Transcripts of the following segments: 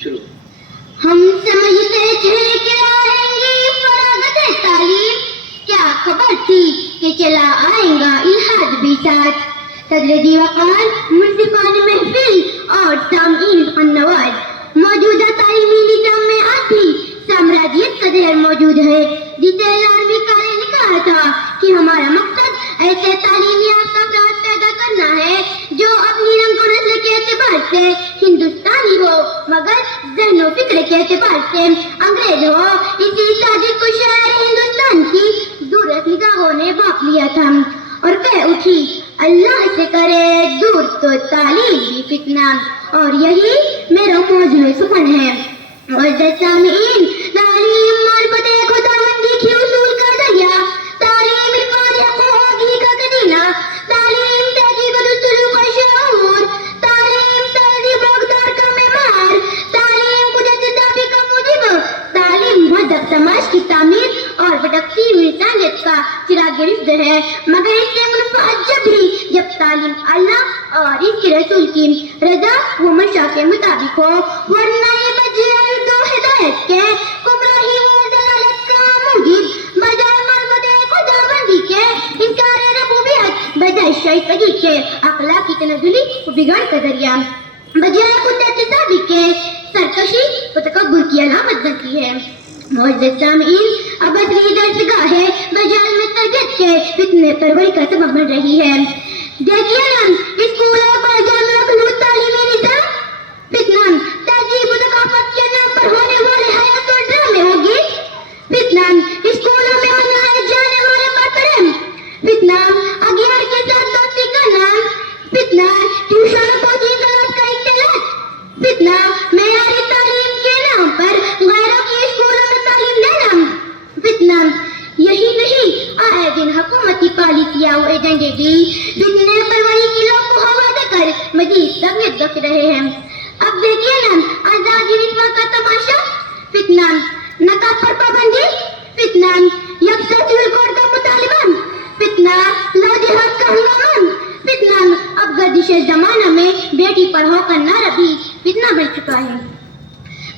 شروع. ہم سمجھتے تھے کہ آئیں گی فراغت تعلیم، کیا خبر تھی کہ چلا آئیں گا الحاد بھی ساتھ. صدر وقار، منصفان محفل اور سامعین النواز، موجودہ تعلیمی نظام میں آج بھی سامراجیت کا زہر موجود ہے جسے 11ویں کالے نے کہا تھا کہ ہمارا مقصد ایسے تعلیمی یافتہ افراد پیدا کرنا ہے جو اپنی رنگ و نسل کے اعتبار سے ہندوستانی ہو مگر ذہن و فکر کے اعتبار سے انگریز ہو. اسی سازش کو شہر ہندوستان کی دور نگاہوں نے باپ لیا تھا اور کہہ اٹھی اللہ سے کرے دور تو تعلیم بھی فتنہ. اور یہی میرا موضوع سخن ہے. معزز سامعین، تعلیم معرفت خداوندی کی اصول کا دریا، تعلیم عرفان حقیقی کا قدینہ، تعلیم تحقیق السلوک و شعور، تعلیم تہذیب و اقدار کا معمار، تعلیم قدرت ذاتی کا موجب، تعلیم مہذب سماج کی تعمیر اور بھٹکتی ہوئی انسانیت کا چراغ رفت ہے. مگر اس سے منفعت جب بھی جب تعلیم اللہ اور اس کے رسول کی رضا و منشا کے مطابق ہو، ورنہ یہ بجائے دو ہدایت کے گمراہی و ضلالت کا موجب، بجائے معرفت خداوندی کے انکار ربوبیت، بجائے شائستگی کے اخلاقی تنزلی و بگاڑ کا ذریعہ، بجائے قدرت ثابت کے سرکشی و تکبر کی علامت بنتی ہے. معزز سامعین، اب اصلی درسگاہ ہے بجائے میں تربیت کے فتنے پروری کا سبب بن رہی ہے. دیکھیے نا اسکولوں پر جامع خلوت تعلیمی نظام، فتنہ تہذیب و ثقافت کے نام پر ہونے والے حیات اور ڈرامے ہوگی، فتنہ اسکولوں میں منائے جانے والے محترم، فتنہ اغیار کے ساتھ دوستی کا نام، فتنہ ٹیوشن کوچنگ کلاس کا اختلاط، فتنہ معیاری تعلیم کے نام پر غیروں کی اسکولوں میں تعلیم دینا، فتنہ یہی نہیں آئے دن حکومتی پالیسیاں و ایجنڈے بھی فتنے پروری کی لوگ کو ہوا دے کر مزید تقویت بخش رہے ہیں. اب دیکھیے نا آزادی رسوا کا تماشا، فتنہ نقاب پر پابندی، فتنہ یکساں سول کوڈ کا مطالبہ، فتنہ لا جہاد کا ہنگامہ، فتنہ اب گردش زمانہ میں بیٹی پڑھاؤ کا نعرہ بھی فتنہ بن چکا ہے.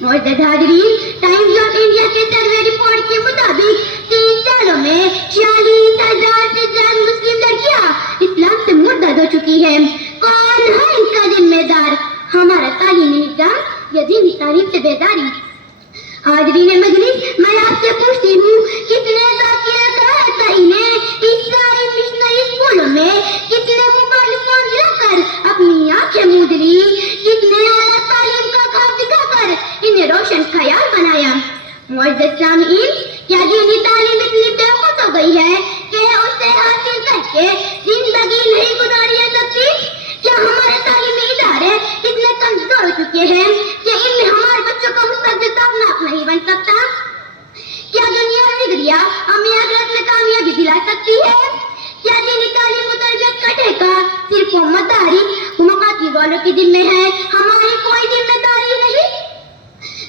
معزز حاضرین، ٹائمز آف انڈیا کے سروے رپورٹ کے مطابق 3 سالوں میں 46,000 سے زیادہ مسلم لڑکیاں اسلام سے مرتد ہو چکی ہیں. کون ہے ان کا ذمہ دار؟ ہمارا تعلیمی نظام یا دینی تعلیم سے بیداری؟ حاضرین مجلس، میں آپ سے پوچھتی ہوں کتنے اس ساری مشنری اسکولوں میں کتنے مخالفوں نے لا کر اپنی آنکھیں موند لی، کتنے اعلیٰ تعلیم کا خواب دکھا کر انہیں روشن خیال بنایا. معزز سامعین، کیا دینی تعلیم اتنی بے خود ہو گئی ہے کہ اسے حاصل کر کے زندگی نہیں گزاری جا سکتی؟ کیا ہمارے تعلیمی ادارے اتنے کمزور ہو چکے ہیں کہ ان میں ہمارے بچوں کا مستقبل تابناک نہیں بن سکتا؟ کیا دنیا ڈگریاں ہمیں آخرت میں کامیابی دلا سکتی ہے؟ کیا دینی تعلیم و تربیت کا ٹھیکہ صرف مداری مقاتی والوں کی ذمہ ہے، ہماری کوئی ذمہ داری نہیں؟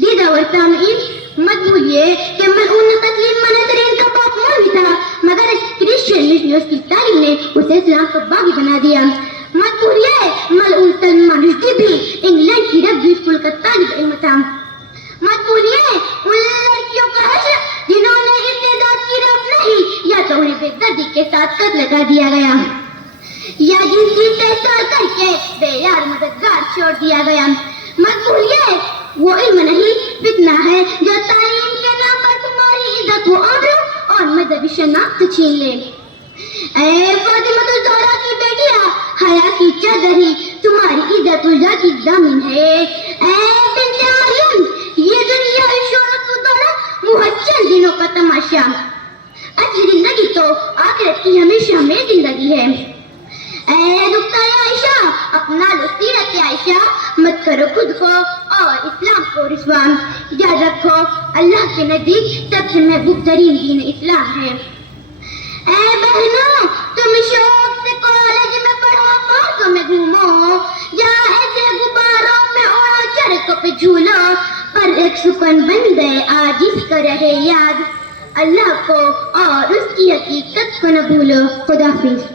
دیدہ و سامعین، مت بھولیے کہ ملعون تسلیم منظرین کا باپ مولوی تھا مگر کرسچین مشنریز کی تعلیم نے اسے اسلام کا باغی بنا دیا. مت بھولیے ملعون سلمان رشدی بھی انگلینڈ کی رگبی اسکول کا طالب علم تھا. مت بھولیے ان لڑکیوں کا حشر جنہوں نے استعداد کی رفت نہیں یا تو انہیں بے دردی کے ساتھ قتل کر دیا گیا یا جنسی استحصال کر کے بے یار مددگار چھوڑ دیا گیا. مت بھولیے وہ علم نہیں فتنہ ہے جو تعلیم کے نام پر تمہاری عزت و آبرو اور مذہبی شناخت چھین لے. اے فاطمہ الزہرا کی بیٹیاں، حیا کی چادر ہی تمہاری عزت و ذات کی ضامن ہے. اے بنت مریم، یہ دنیا شہرت و دولت محسن دنوں کا تماشا، اصلی زندگی تو آخرت کی ہمیشہ میں زندگی ہے. اے دختر عائشہ، اپنا لو سیرت عائشہ، مت کرو خود کو اور اسلام کو رسوا. یاد رکھو اللہ کے نزدیک سب سے محبوب ترین دین اسلام ہے. اے بہنوں، تم شوق سے کالج میں پڑھو، پارکوں میں گھومو، یا ایسے غباروں میں اڑو، چرخوں پہ جھولو، پر ایک سکون بن گئے آج اس کا رہے یاد، اللہ کو اور اس کی حقیقت کو نہ بھولو. خدا حافظ.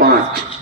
5